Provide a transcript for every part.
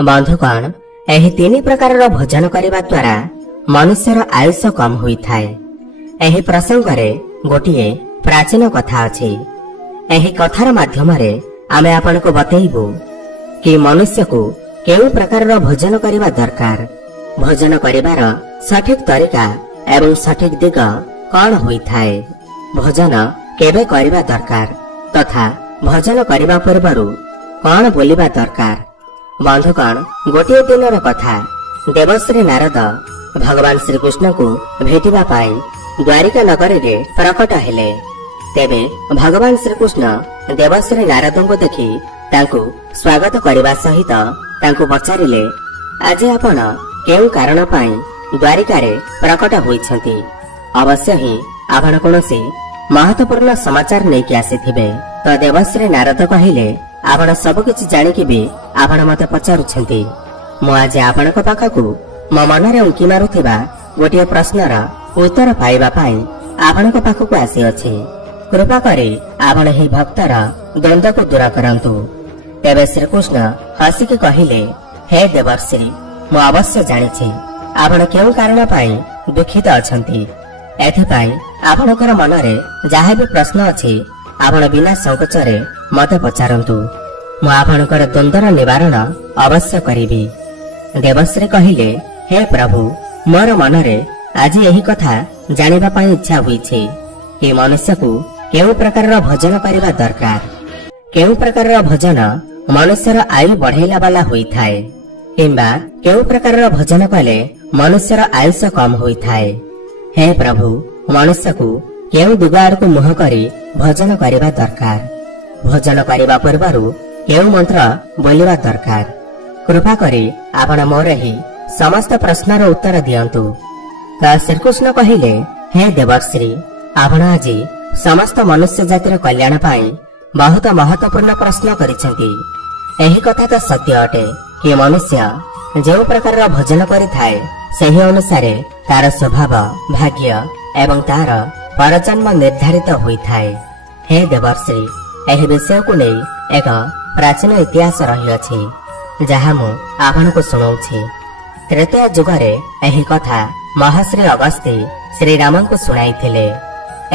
बंधुगण एही तीन प्रकार भोजन करने द्वारा मनुष्यर आयुष कम होता है। एही प्रसंग गोटे प्राचीन कथा अच्छी। एही कथार माध्यम आमे आपण को बतैबू कि मनुष्य को केउ प्रकार भोजन करने दरकार, भोजन करिवार सठिक तरीका एवं सठिक दिग कौन होता है, भोजन केबे करने दरकार तथा भोजन करने पूर्व कौन बोलिबा दरकार। बंधुगण गोटे दिन कथा, देवश्री नारद भगवान श्रीकृष्ण को भेटिबा पाई द्वारिका नगर में प्रकट हेले। तेबे भगवान श्रीकृष्ण देवश्री नारद को देखि तांको स्वागत करने सहित तांको पचारिले, आज आपण केउ कारण पाई द्वारिका रे प्रकट होइछंती? अवश्य ही आपण कोनोसी महत्वपूर्ण समाचार नहीं आसीथिबे। तो देवश्री नारद कहिले, आपण सब किछि जानिकि भी आपण मते पचारुछंती। मु आज आपण को पाखकु मो मनरे उंकी मारुथिबा गोटे प्रश्नर उत्तर पाइबा पाई आपण को पाखकु आसी अछि। कृपा करी आपण ही भक्तर द्वंद्व को दूर करंतु। तेबे श्रीकृष्ण हसिकी कहिले, हे देवर्षि, मु अवश्य जानिछि आपण केउ कारण पाई दुखित अछंती। एथिपाई आपणकर मनरे जहाँ भी प्रश्न अछि आपण बिना संकोचरे मते पचारंतु। मु आपणकर द्वंद्वर निवारण अवश्य करिबी। देवश्री कहिले, हे प्रभु, मोर मनरे आज यही कथा जानिबा पाई इच्छा होईछि कि मनुष्य को केउ प्रकार भोजन करने दरकार, केउ प्रकार भोजन मनुष्यर आयु बढ़ेला वाला होता है, किंबा केउ प्रकार भोजन कले मनुष्यर आयुष कम होता है। हे प्रभु, मनुष्य को केउ दिग आड़क मुह करी भोजन करने दरकार, भोजन करने पूर्व केउ मंत्र बोलिबा दरकार। कृपा करी आपण मोर ही समस्त प्रश्नर उत्तर दियंतु। तो श्रीकृष्ण कहिले, हे देवर्षि, आपण आज समस्त मनुष्य जातिर कल्याण पाई बहुत महत्वपूर्ण प्रश्न करिसेंती। एही कथा तो सत्य अटे कि मनुष्य जो प्रकार भोजन करिथाए सही अनुसारे तार स्वभाव, भाग्य एवं तार परजन्म निर्धारित होइथाए। हे देवर्षि, एही विषय को नहीं एक प्राचीन इतिहास रही अछि जहाँ मु आपण को सुनाउछि। त्रेतया जुगरे एही कथा महर्षि अगस्त्य श्री राम को सुनाइथिले।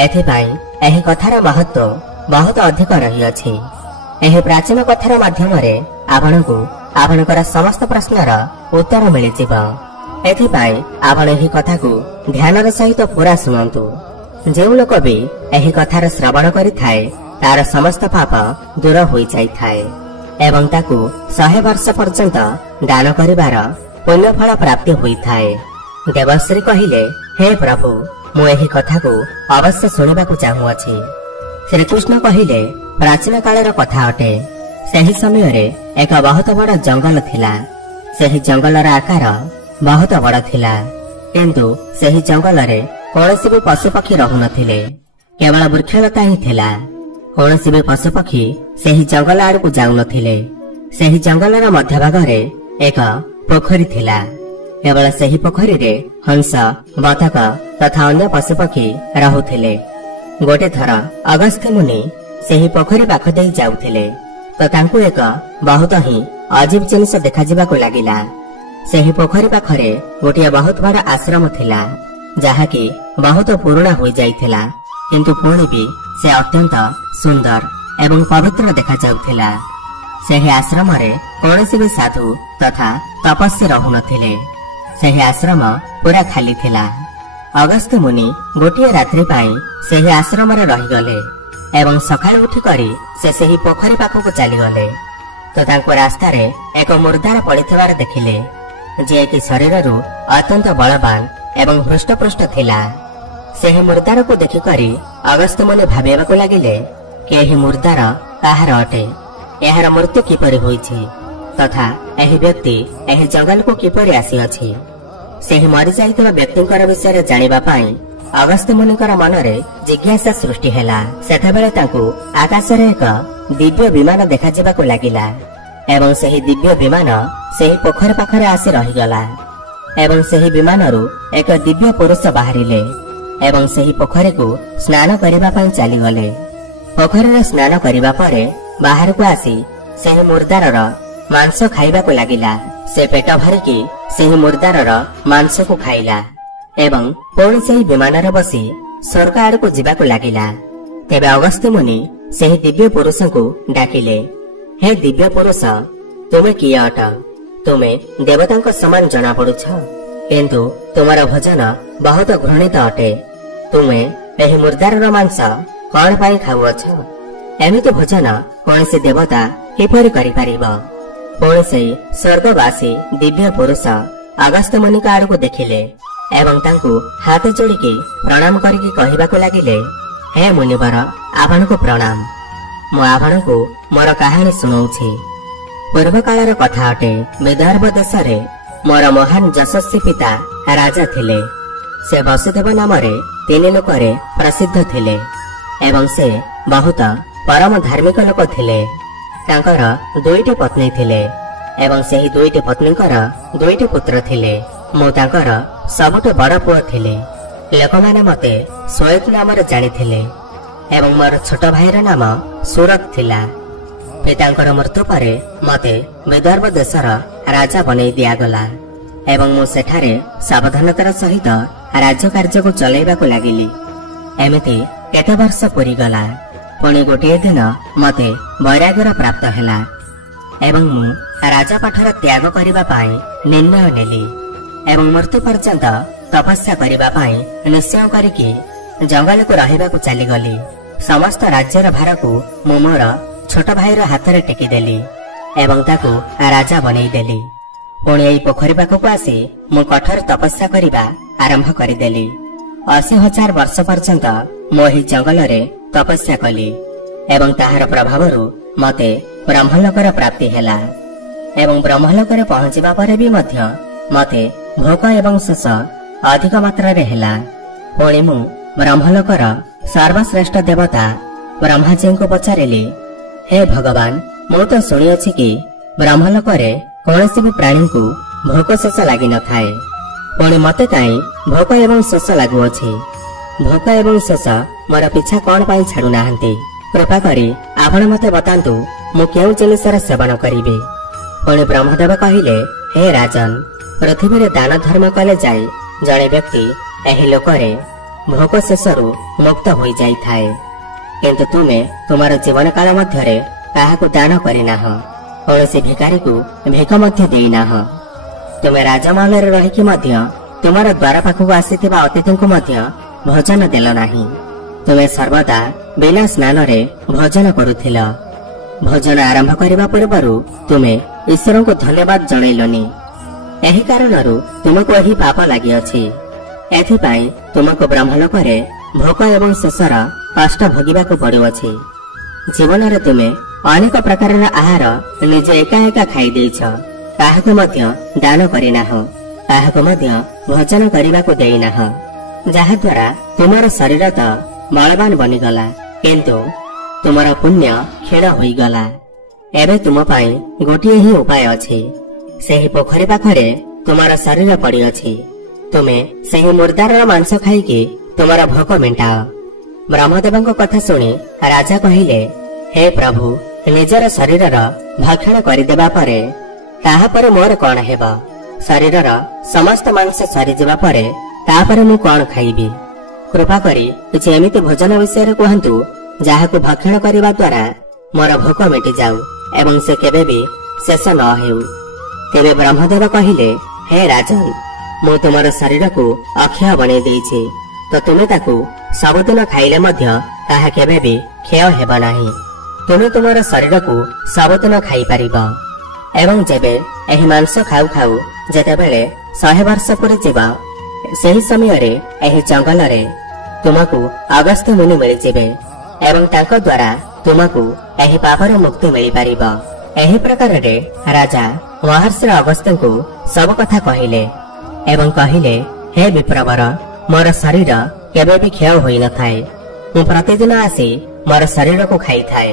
एथिपाई एही कथार महत्व बहुत अधिक रही अछि। एही प्राचीन कथार माध्यम आपण को आपणकर समस्त प्रश्नर उत्तर मिल जिवो। एथिपाई आपण एही कथा को ध्यानर सहित पूरा सुनंतु। जे लोक भी एही कथार श्रवण करिथाए तार समस्त पाप दूर होई जाइथाए एवं ताकू 100 वर्ष पर्यंत दान करिवार पुण्य फल प्राप्ति होइथाए। देवश्री कहिले, हे प्रभु, मु एही कथा को अवश्य सुनिबा को चाहुअछि। श्रीकृष्ण कहिले, प्राचीन कालर कथा अटे। सही समय रे एक बहुत बड़ जंगल थिला। सही जंगलर आकार बहुत बड़ थिला, किंतु सही जंगल रे कौनसी भी पशु पक्षी रहु नथिले, केवल वृक्षलता ही थिला। कौनसी भी पशु पक्षी सही जंगल आड़ को जाउ नथिले। सही जंगलर मध्य भाग रे एक पोखरी थिला। केवल सही पोखरी रे हंस, बतक तथा अन्य पशु पक्षी रहुथिले। गोटे थर अगस्त्य मुनि सही पोखरी पाख देई जाउथिले तो तांकु एक बहुत ही अजीब जिनिस देखा जिबाको लागिला। सही पोखरी पाखरे गोटे बहुत बड़ा आश्रम थिला, जहा कि बहुत पुराना हो जाइथिला, किंतु पुणी भी से अत्यंत सुंदर एवं पवित्र देखा जाउथिला। सही आश्रम रे कौनसी भी साधु तथा तपस्वी रहु नथिले। सही आश्रम पूरा खाली थिला। अगस्त्य मुनि गोटे रात्रि पाई सही आश्रम रे रही गले एवं सकाळ उठी करी से सही पोखरी पाखक चली गले तो तांको रास्ता रे एक मुर्दार पड़िथिबार देखिले, जे कि शरीर रु अत्यंत बलवान एवं हृष्टपुष्ट थिला। सेही मुर्दार को देखि करी अगस्त्य मुनि भाबिबाको लागिले कि एही मुर्दार काहार अटे, एहार मृत्यु किपरि होइछि तथा एही व्यक्ति एही जंगल को किपरि आसी अछि। सेही मरि जाइतबा व्यक्तिकर विषय जानिबा पाई अगस्त्य मुनिकर मनरे जिज्ञासा सृष्टि हेला। सेतेबेले तांको आकाश रे एक दिव्य विमान देखा जिबाको लागिला एवं सेही दिव्य विमान सेही पोखरी पाखरे आसी रही गला एवं सेही विमानरु एक दिव्य पुरुष बाहरिले एवं सेही पोखरी को स्नान करिबा पई चली गले। पोखरी रे स्नान करिबा परे बाहर को आसी सेही मुर्दारर मांस खाइबा को लागिला। से पेट भरिकी ସେହି ମୁର୍ଦାରର ମାଂସକୁ ଖାଇଲା ଏବଂ ପୁଣି ସେହି ବିମାନରେ ବସି ସ୍ୱର୍ଗ ଆଡ଼କୁ ଯିବାକୁ ଲାଗିଲା। ତେବେ ଅଗସ୍ତ୍ୟ ମୁନି ସେହି ଦିବ୍ୟ ପୁରୁଷଙ୍କୁ ଡାକିଲେ, ହେ ଦିବ୍ୟ ପୁରୁଷ, ତୁମେ କିଏ ଅଟ? ତୁମେ ଦେବତାଙ୍କ ସମାନ ଜଣାପଡୁଛ, କିନ୍ତୁ ତୁମର ଭୋଜନ ବହୁତ ଘୃଣିତ ଅଟେ। ତୁମେ ଏହି ମୁର୍ଦାରର ମାଂସ କଣ ପାଇଁ ଖାଉଅଛ? ଏମିତି ଭୋଜନ କୌଣସି ଦେବତା କିପରି କରିପାରିବ? ପୁଣି ସେହି ସ୍ୱର୍ଗବାସୀ ଦିବ୍ୟ ପୁରୁଷ ଅଗସ୍ତ୍ୟ ମୁନିଙ୍କ ଆଡ଼କୁ ଦେଖିଲେ ଏବଂ ତାଙ୍କୁ ହାତ ଯୋଡ଼ିକି ପ୍ରଣାମ କରିକି କହିବାକୁ ଲାଗିଲେ, ହେ ମୁନିବର, ଆପଣଙ୍କୁ ପ୍ରଣାମ। ମୁଁ ଆପଣଙ୍କୁ ମୋର କାହାଣୀ ଶୁଣାଉଛି। ପୂର୍ବକାଳର କଥା ଅଟେ। ବିଦର୍ଭ ଦେଶରେ ମୋର ମହାନ ଯଶସ୍ୱୀ ପିତା ରାଜା ଥିଲେ। ସେ ବସୁଦେବ ନାମରେ 3 ଲୋକରେ ପ୍ରସିଦ୍ଧ ଥିଲେ ଏବଂ ସେ ବହୁତ ପରମ ଧାର୍ମିକ ଲୋକ ଥିଲେ। ତାଙ୍କର 2ଟି ପତ୍ନୀ ଥିଲେ ଏବଂ ସେହି 2ଟି ପତ୍ନୀଙ୍କର 2ଟି ପୁତ୍ର ଥିଲେ। ମୁଁ ତାଙ୍କର ସବୁଠୁ ବଡ଼ ପୁଅ ଥିଲି। ଲୋକମାନେ ମତେ ସ୍ୱୟଂ ନାମରେ ଜାଣିଥିଲେ ଏବଂ ମୋର ଛୋଟ ଭାଇର ନାମ ସୁରତ ଥିଲା। ପିତାଙ୍କର ମୃତ୍ୟୁ ପରେ ମତେ ବିଦର୍ଭ ଦେଶର ରାଜା ବନେଇ ଦିଆଗଲା ଏବଂ ମୁଁ ସେଠାରେ ସାବଧାନତାର ସହିତ ରାଜ୍ୟ କାର୍ଯ୍ୟକୁ ଚଲେଇବାକୁ ଲାଗିଲି। ଏମିତି କେତେ ବର୍ଷ ପୂରିଗଲା। ପୁଣି ଗୋଟିଏ ଦିନ ମତେ ବୈରାଗ୍ୟର ପ୍ରାପ୍ତ ହେଲା ଏବଂ ମୁଁ ରାଜପାଠର ତ୍ୟାଗ କରିବା ପାଇଁ ନିର୍ଣ୍ଣୟ ନେଲି ଏବଂ ମୃତ୍ୟୁ ପର୍ଯ୍ୟନ୍ତ ତପସ୍ୟା କରିବା ପାଇଁ ନିଶ୍ଚୟ କରିକି ଜଙ୍ଗଲକୁ ରହିବାକୁ ଚାଲିଗଲି। ସମସ୍ତ ରାଜ୍ୟର ଭାରକୁ ମୁଁ ମୋର ଛୋଟ ଭାଇର ହାତରେ ଟେକିଦେଲି ଏବଂ ତାକୁ ରାଜା ବନେଇଦେଲି। ପୁଣି ଏହି ପୋଖରୀ ପାଖକୁ ଆସି ମୁଁ କଠୋର ତପସ୍ୟା କରିବା ଆରମ୍ଭ କରିଦେଲି। 80,000 ବର୍ଷ ପର୍ଯ୍ୟନ୍ତ ମୁଁ ଏହି ଜଙ୍ଗଲରେ ତପସ୍ୟା କଲି ଏବଂ ତାହାର ପ୍ରଭାବରୁ ମତେ ବ୍ରହ୍ମଲୋକର ପ୍ରାପ୍ତି ହେଲା ଏବଂ ବ୍ରହ୍ମଲୋକରେ ପହଞ୍ଚିବା ପରେ ବି ମଧ୍ୟ ମତେ ଭୋକ ଏବଂ ଶୋଷ ଅଧିକ ମାତ୍ରାରେ ହେଲା। ପୁଣି ମୁଁ ବ୍ରହ୍ମଲୋକର ସର୍ବଶ୍ରେଷ୍ଠ ଦେବତା ବ୍ରହ୍ମାଜୀଙ୍କୁ ପଚାରିଲି, ହେ ଭଗବାନ, ମୁଁ ତ ଶୁଣିଅଛି କି ବ୍ରହ୍ମଲୋକରେ କୌଣସି ବି ପ୍ରାଣୀଙ୍କୁ ଭୋକ ଶୋଷ ଲାଗିନଥାଏ। ପୁଣି ମତେ କାହିଁ ଭୋକ ଏବଂ ଶୋଷ ଲାଗୁଅଛି? ଭୋକ ଏବଂ ଶୋଷ ମୋର ପିଛା କଣ ପାଇଁ ଛାଡୁନାହାନ୍ତି? କୃପା କରି ଆପଣ ମତେ ବତାନ୍ତୁ, ମୁଁ କେଉଁ ଜିନିଷର ସେବନ କରିବି? ପୁଣି ବ୍ରହ୍ମଦେବ କହିଲେ, ହେ ରାଜନ, ପୃଥିବୀରେ ଦାନ ଧର୍ମ କଲେ ଯାଇ ଜଣେ ବ୍ୟକ୍ତି ଏହି ଲୋକରେ ଭୋକ ଶୋଷରୁ ମୁକ୍ତ ହୋଇଯାଇଥାଏ। କିନ୍ତୁ ତୁମେ ତୁମର ଜୀବନ କାଳ ମଧ୍ୟରେ କାହାକୁ ଦାନ କରିନାହଁ, କୌଣସି ଭିକାରୀକୁ ଭିକ ମଧ୍ୟ ଦେଇନାହଁ। ତୁମେ ରାଜମହଲରେ ରହିକି ମଧ୍ୟ ତୁମର ଦ୍ୱାର ପାଖକୁ ଆସିଥିବା ଅତିଥିଙ୍କୁ ମଧ୍ୟ ଭୋଜନ ଦେଲ ନାହିଁ। ତୁମେ ସର୍ବଦା ବିନା ସ୍ନାନରେ ଭୋଜନ କରୁଥିଲ। ଭୋଜନ ଆରମ୍ଭ କରିବା ପୂର୍ବରୁ ତୁମେ ଈଶ୍ୱରଙ୍କୁ ଧନ୍ୟବାଦ ଜଣାଇଲନି। ଏହି କାରଣରୁ ତୁମକୁ ଏହି ପାପ ଲାଗିଅଛି। ଏଥିପାଇଁ ତୁମକୁ ବ୍ରହ୍ମଲୋକରେ ଭୋକ ଏବଂ ଶୋଷର କଷ୍ଟ ଭୋଗିବାକୁ ପଡୁଅଛି। ଜୀବନରେ ତୁମେ ଅନେକ ପ୍ରକାରର ଆହାର ନିଜ ଏକା ଏକା ଖାଇଦେଇଛ, କାହାକୁ ମଧ୍ୟ ଦାନ କରିନାହଁ, କାହାକୁ ମଧ୍ୟ ଭୋଜନ କରିବାକୁ ଦେଇନାହଁ, ଯାହାଦ୍ୱାରା ତୁମର ଶରୀର ତ ବଳବାନ ବନିଗଲା, କିନ୍ତୁ ତୁମର ପୁଣ୍ୟ କ୍ଷୀଣ ହୋଇଗଲା। ଏବେ ତୁମ ପାଇଁ ଗୋଟିଏ ହିଁ ଉପାୟ ଅଛି। ସେହି ପୋଖରୀ ପାଖରେ ତୁମର ଶରୀର ପଡିଅଛି। ତୁମେ ସେହି ମୁର୍ଦାରର ମାଂସ ଖାଇକି ତୁମର ଭୋକ ମେଣ୍ଟାଅ। ବ୍ରହ୍ମଦେବଙ୍କ କଥା ଶୁଣି ରାଜା କହିଲେ, ହେ ପ୍ରଭୁ, ନିଜର ଶରୀରର ଭକ୍ଷଣ କରିଦେବା ପରେ ତାହାପରେ ମୋର କଣ ହେବ? ଶରୀରର ସମସ୍ତ ମାଂସ ସରିଯିବା ପରେ ତାପରେ ମୁଁ କଣ ଖାଇବି? କୃପା କରି କିଛି ଏମିତି ଭୋଜନ ବିଷୟରେ କୁହନ୍ତୁ ଯାହାକୁ ଭକ୍ଷଣ କରିବା ଦ୍ୱାରା ମୋର ଭୋକ ମେଟିଯାଉ ଏବଂ ସେ କେବେ ବି ଶେଷ ନ ହେଉ। ତେବେ ବ୍ରହ୍ମଦେବ କହିଲେ, ହେ ରାଜନ, ମୁଁ ତୁମର ଶରୀରକୁ ଅକ୍ଷୟ ବନେଇ ଦେଇଛି, ତ ତୁମେ ତାକୁ ସବୁଦିନ ଖାଇଲେ ମଧ୍ୟ ତାହା କେବେ ବି କ୍ଷୟ ହେବ ନାହିଁ। ତୁମେ ତୁମର ଶରୀରକୁ ସବୁଦିନ ଖାଇପାରିବ ଏବଂ ଯେବେ ଏହି ମାଂସ ଖାଉ ଖାଉ ଯେତେବେଳେ 100 ବର୍ଷ ପୂରିଯିବ, ସେହି ସମୟରେ ଏହି ଜଙ୍ଗଲରେ ତୁମକୁ ଅଗସ୍ତ୍ୟ ମୁନି ମିଳିଯିବେ ଏବଂ ତାଙ୍କ ଦ୍ୱାରା ତୁମକୁ ଏହି ପାପରୁ ମୁକ୍ତି ମିଳିପାରିବ। ଏହି ପ୍ରକାରରେ ରାଜା ମହର୍ଷି ଅଗସ୍ତ୍ୟଙ୍କୁ ସବୁ କଥା କହିଲେ ଏବଂ କହିଲେ, ହେ ବିପ୍ରବର, ମୋର ଶରୀର କେବେ ବି କ୍ଷୟ ହୋଇନଥାଏ। ମୁଁ ପ୍ରତିଦିନ ଆସି ମୋର ଶରୀରକୁ ଖାଇଥାଏ।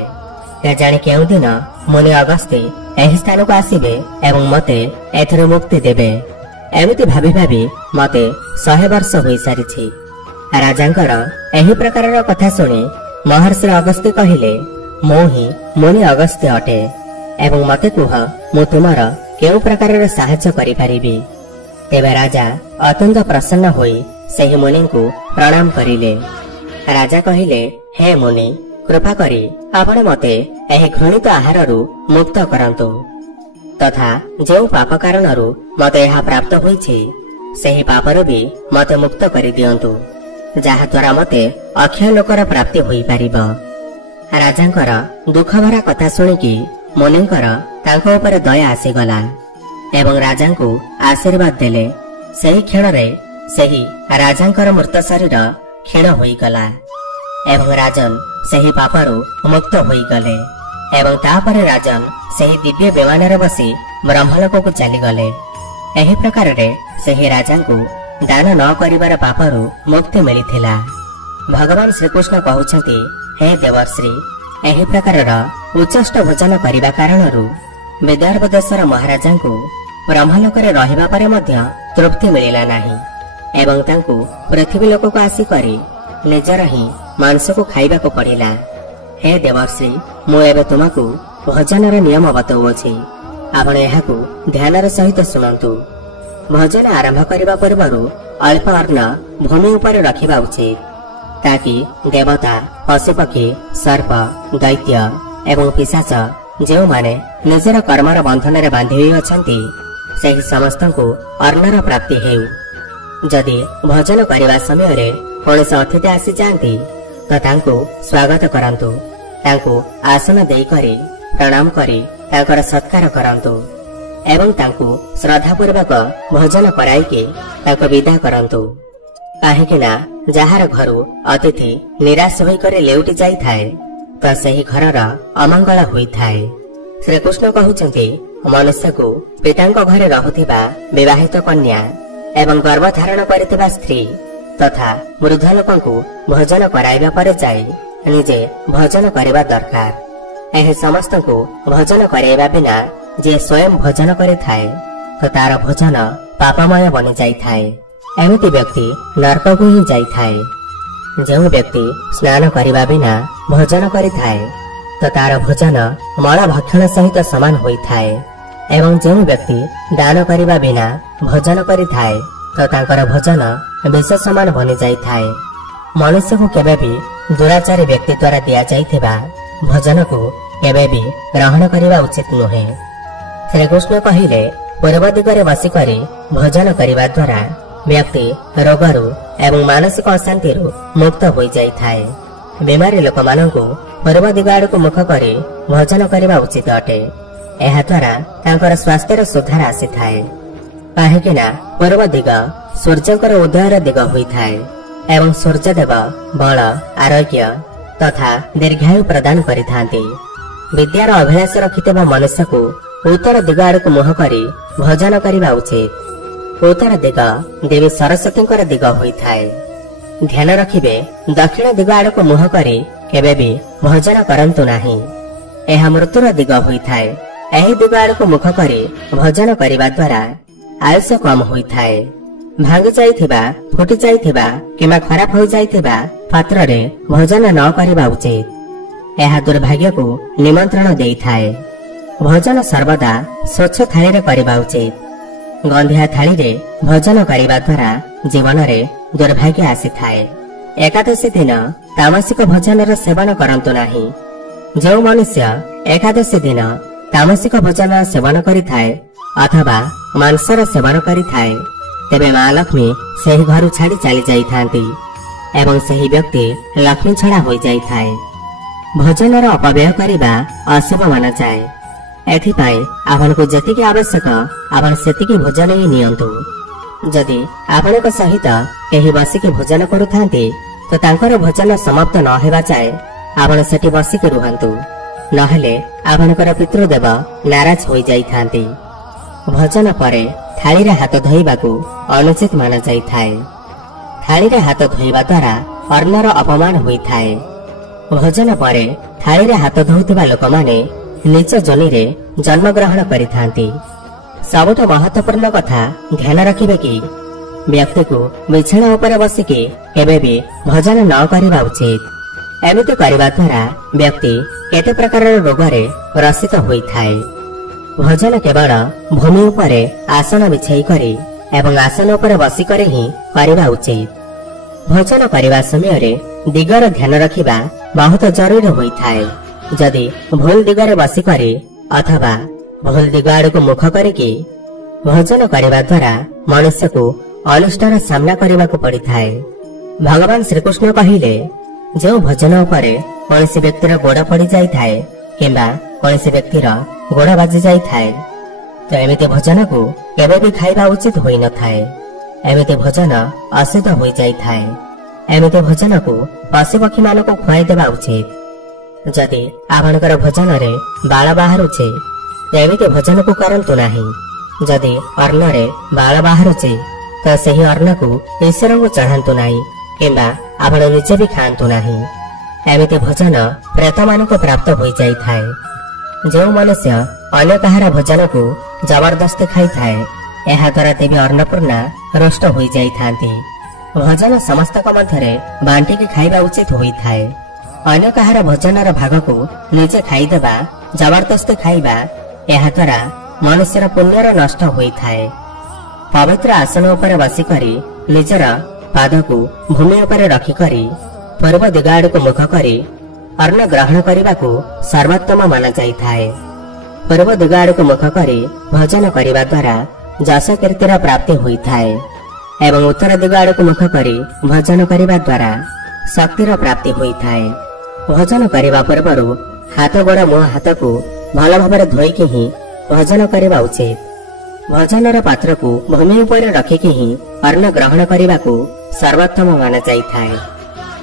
କେଜାଣି କେଉଁଦିନ ମୁନି ଅଗସ୍ତ୍ୟ ଏହି ସ୍ଥାନକୁ ଆସିବେ ଏବଂ ମତେ ଏଥିରୁ ମୁକ୍ତି ଦେବେ। ଏମିତି ଭାବି ଭାବି ମତେ 100 ବର୍ଷ ହୋଇସାରିଛି। ରାଜାଙ୍କର ଏହି ପ୍ରକାରର କଥା ଶୁଣି ମହର୍ଷି ଅଗସ୍ତ୍ୟ କହିଲେ, ମୁଁ ହିଁ ମୁନି ଅଗସ୍ତ୍ୟ ଅଟେ ଏବଂ ମତେ କୁହ, ମୁଁ ତୁମର केउ प्रकार साहाय्य करिपारिबे। तेबे राजा अत्यंत प्रसन्न होई सेही मुनि को प्रणाम करिले। राजा कहिले, हे मुनि, कृपा करी आपण मते एही घृणित आहाररू मुक्त करंतु तथा जो पाप कारणरू मते यह प्राप्त होईछि सेही पापरू भी मते मुक्त करि दियंतु, जहा द्वारा मते अक्षय लोकर प्राप्ति होई पारिबो। राजांकर दुख भरा कथा सुनिकी मुनिंकर तांको ऊपर दया आसीगला एवं राजांको आशीर्वाद देले। सेही क्षणरे सेही राजांकर मृत शरीर क्षीण होई गला एवं राजन सेही पापरू मुक्त होई गले। एवं तापरे राजन सेही दिव्य विमानरे बसी ब्रह्मलोक को चली गले। एही प्रकार रे सेही राजांको दान न करिबार पापरू मुक्ति मिलिथिला। भगवान श्रीकृष्ण कहउछंती, हे देवर्षि, एही प्रकारर उच्चष्ट भोजन करिबा कारणरू विदर्भ देशर महाराजांको ब्रह्मलोकरे रहिबा परे मध्य तृप्ति मिलिला नाही एवं तांको पृथ्वी लोक को आसी करी निजर ही मांस को खाइबा को पड़िला। हे देवर्षि, मु एबे तुमको भोजनर नियम बतौछि, आपण एहाकू ध्यानर सहित सुनंतु। भोजन आरंभ करिबा पूर्वरु अल्प अन्न भूमि उपर रखिबा उचित, ताकि देवता, पशुपक्षी, सर्प, दैत्य एवं पिशाच जो माने निजर कर्मर बंधन रे बांधि होई अछंती सेही समस्त को अन्नर प्राप्ति हेउ। जदि भोजन करिबा समय रे कौनसी अतिथि आसी जाती तो तांको स्वागत करंतु, तांको आसन देई करी प्रणाम करी तांकर सत्कार करंतु एवं तांको श्रद्धा पूर्वक भोजन कराई के तांको विदा करंतु। काहेकि ना जहार घरु अतिथि निराश होई करे लेउटी जाई थाए तो सही घरर अमंगल होई थाए। श्री कृष्ण कहउछंती, मनुष्य को पितांको घरे रहुथिबा विवाहित कन्या एवं गर्भ धारण करथिबा स्त्री तथा वृद्ध लोकंकु भोजन कराइबा परे जाई निजे भोजन करिबा दरकार। एहे समस्त को भोजन कराइबा बिना जे स्वयं भोजन करे थाए तो तार भोजन पापमय बनि जाई थाए। एमिति व्यक्ति नरक को ही जाई थाए। जो व्यक्ति स्नान करिबा बिना भोजन करि थाए तो तार भोजन मल भक्षण सहित समान होई थाए एवं जो व्यक्ति दान करिबा बिना भोजन करि थाए तो तांकर भोजन विष समान बनि जाई थाए। मनुष्य को केबे भी दुराचारी व्यक्ति द्वारा दिया जाइथिबा भोजन को केबे भी ग्रहण करिबा उचित नुहे। श्री कृष्ण कहिले, पूर्व दिगरे बसी करी भोजन करिबा द्वारा व्यक्ति रोगरू एवं मानसिक अशांति मुक्त हो जाई थाए। बीमारी लोक मानंको पूर्व दिग आड़क मुख करी भोजन करिबा उचित अटे। एहा द्वारा तांकर स्वास्थ्यर सुधार आसी थाए। काहेकि ना पूर्व दिग सूर्यंकर उदयर दिग होई थाए एवं सूर्यदेव बल, आरोग्य तथा दीर्घायु प्रदान करिथांती। विद्यार अभिलाष रखिथिबा मनुष्य को उत्तर दिग आड़क मुह करी भोजन करिबा उचित। उत्तर दिग देवी सरस्वती दिग होई थाए। ध्यान रखिबे, दक्षिण दिग आड़क मुह करी केबे भी भोजन करंतु नाही, एहा मृत्युर दिग होई थाए। एही दिग आड़क मुख करी भोजन करिबा द्वारा आयुष कम होई थाए। भांगी जाइथिबा, फुटी जाइथिबा किमा खराब होई जाइथिबा पात्र रे भोजन न करिबा उचित। एहा दुर्भाग्य को निमंत्रण देई थाए। भोजन सर्वदा स्वच्छ थाली रे करिबा उचित। गंधिया थाली रे भोजन करिबा द्वारा जीवन रे दुर्भाग्य आसी थाए। एकादशी दिन तामसिक भोजन सेवन करंतु नाही। जो मनुष्य एकादशी दिन तामसिक भोजन सेवन करि थाए अथवा मांसर सेवन करि थाए तेबे मां लक्ष्मी सेही घर छाड़ी चली जाई थांती एवं सेही व्यक्ति लक्ष्मी छड़ा होई जाई थाए। भोजनर अपव्यय करिबा अशुभ माना जाए। एथिपाई आपन को जतिकी आवश्यक आपन सेतिकी भोजन ही नियंतु। जदि आपनक सहित केही बसिकी भोजन करुथांती तो तांकर भोजन समाप्त न हेबा जाए आपन सेठी बसिकी रुहंतु, नहेले आपनकर पितृदेव नाराज होई जाई थांती। भोजन परे थाली रे हाथ धोइबा को अनुचित माना जाई थाए। थाली रे हाथ धोइबा द्वारा अन्नर अपमान होई थाए। भोजन परे थाली रे हाथ धोउथिबा लोक माने नीच जोनि रे जन्म ग्रहण करिथांती। सबुठ महत्वपूर्ण कथा ध्यान रखिबे कि व्यक्ति को बिछाना ऊपर बसिके केबे भी भोजन न करिबा उचित। एमिति करिबा द्वारा व्यक्ति केते प्रकार रोग रे ग्रसित होई थाए। भजन केवल भूमि उपरे आसन बिछाई करी एवं आसन उपरे बसी करे ही करवा उचित। भजन करने समय दिगर ध्यान रखिबा बहुत जरूरी होइथाए। जदि भूल दिगरे बसी करे अथवा भूल दिग आड़क मुख करके भजन करने द्वारा मनुष्य को अनिष्टर सामना करने को पड़ी थाए। भगवान श्रीकृष्ण कहले जो भजन उपरे कौन व्यक्तिर गोड़ पड़ जाए किंबा कौन व्यक्तिर गोड़ बाजी जाए तो एमती भजन को केवे भी खाइबा उचित होई न थाए। एमती भजन अशुद्ध हो जाए। एमती भजन को पशु पक्षी मान को खुआई देवा उचित। जदि आपणकर भजन रे बाल बाहरुचे एमती भजन को करंतु नाही। जदि अन्न रे बाल बाहरुचे तो सही अन्न को ईश्वर को चढ़ातु नाही किंबा आपण निजे भी खातु नाही। एमती भजन प्रेत मान को प्राप्त हो जाए। जो मनुष्य अन्य कहार भजन को जबरदस्ती खाई थाए यह द्वारा देवी अन्नपूर्णा रुष्ट हो जाती। भजन समस्त मध्य बांटी के खाइबा उचित होता है। अन्य कहार भजन भाग को निजे खाईदेवा जबरदस्ती खाइबा यह द्वारा मनुष्यर पुण्यर नष्ट होता है। पवित्र आसन उपर बसी करी निजर पाद को भूमि उपर रखिकरी पूर्व दिग आड़ को मुख करी अन्न ग्रहण करने को सर्वोत्तम माना जाए। पूर्व दिग आड़ को मुख करी भजन करने द्वारा जश कीर्तिर प्राप्ति होता है एवं उत्तर दिग आड़ को मुख करी भजन करने द्वारा शक्तिर प्राप्ति होता है। भजन करने पूर्व हाथ गोड़ मुह हाथ को भल भाव धोईकि ही भजन करने उचित। भजन पात्र को भूमि उपर रखिकी ही अन्न ग्रहण करने को सर्वोत्तम माना जाए।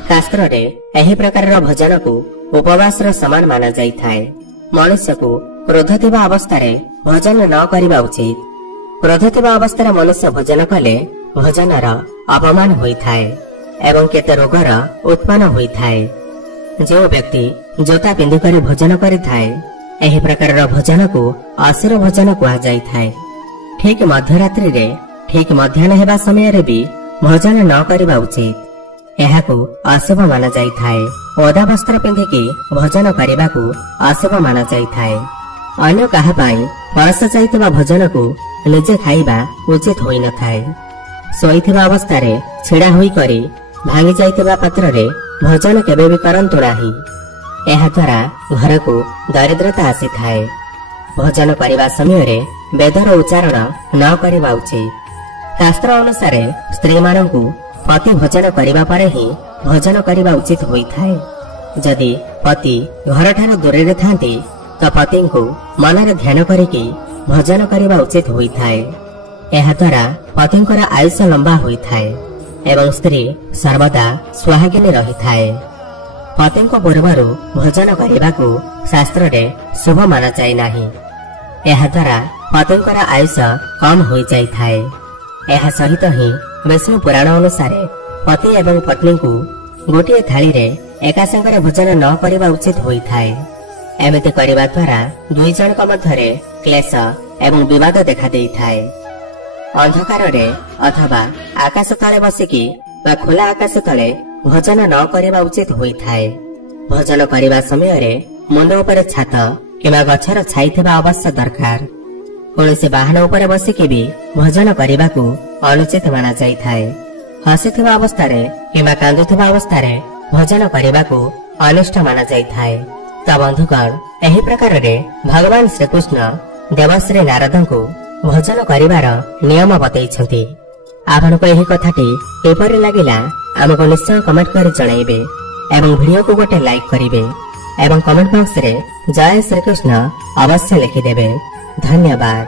शास्त्र रे एही प्रकार भजन को उपवास समान माना जाए। मनुष्य को क्रोध थिबा अवस्था भजन न करने उचित। क्रोध थिबा अवस्था मनुष्य भजन कले भजनर अपमान होता है एवं केते रोगर उत्पन्न होता है। जो व्यक्ति जोता पिंधिक भोजन करिथाए एही प्रकार भोजन को असुर भोजन कहा जाए। ठीक मध्यरात्रि रे ठीक मध्याह्न हेबा समय रे भी भोजन न करबा उचित। यह को अशुभ माना जाए। ओदा वस्त्र पिंधिकी भोजन करने को अशुभ माना जाए। अन्य कहा परस जाइतबा भोजन को निजे खाइबा उचित होई न थाए। सोईथिबा अवस्था रे छिड़ा होई करी भांगी जाइतबा पात्र रे भोजन केबे भी करंतु नाही। यह द्वारा घर को दरिद्रता आसी थाए। भोजन करने समय रे वेदर उच्चारण न करबा उचित। शास्त्र अनुसार स्त्री मानकु पति भोजन करने पर ही भोजन करने उचित होता है। जदि पति घर ठार दूर थांती तो पति को मन ध्यान करके भोजन करने उचित होता है। यह द्वारा पति आयुष लंबा होता है एवं स्त्री सर्वदा सुहागिनी रही थाए। पति पूर्वर भोजन करने को शास्त्र रे शुभ माना जाए नाही। यह द्वारा पति आयुष कम हो जाए। यह सहित ही विष्णु पुराण अनुसार पति एवं पत्नी को गोटे थाली रे एका संगे भोजन न करने उचित होता है। एमती करने द्वारा दुई जन मध्य क्लेश एवं विवाद देखा देता है। अंधकार रे अथवा आकाश तले बसिकी खोला आकाश तले भोजन न करने उचित होता है। भोजन करने समय मुंड उपर छात किंबा गछर छाई थिबा अवश्य दरकार। कौन वाहन उपर बसिकी भी भोजन करने को अनुचित माना जाए। हसीथिबा अवस्था किंबा कांदुथिबा अवस्था भोजन करने को अनिष्ट माना जाए। तो बंधुगण एही प्रकार भगवान श्रीकृष्ण देवश्री नारद को भोजन करिवार नियम बतैछन्ति। आपनको एही कथाटी किपरि लागिला आमको निश्चय कमेंट कर जणाइबे एवं वीडियो को गोटे लाइक करिवे एवं कमेंट बॉक्स रे जय श्रीकृष्ण अवश्य लिखिदेवे। धन्यवाद।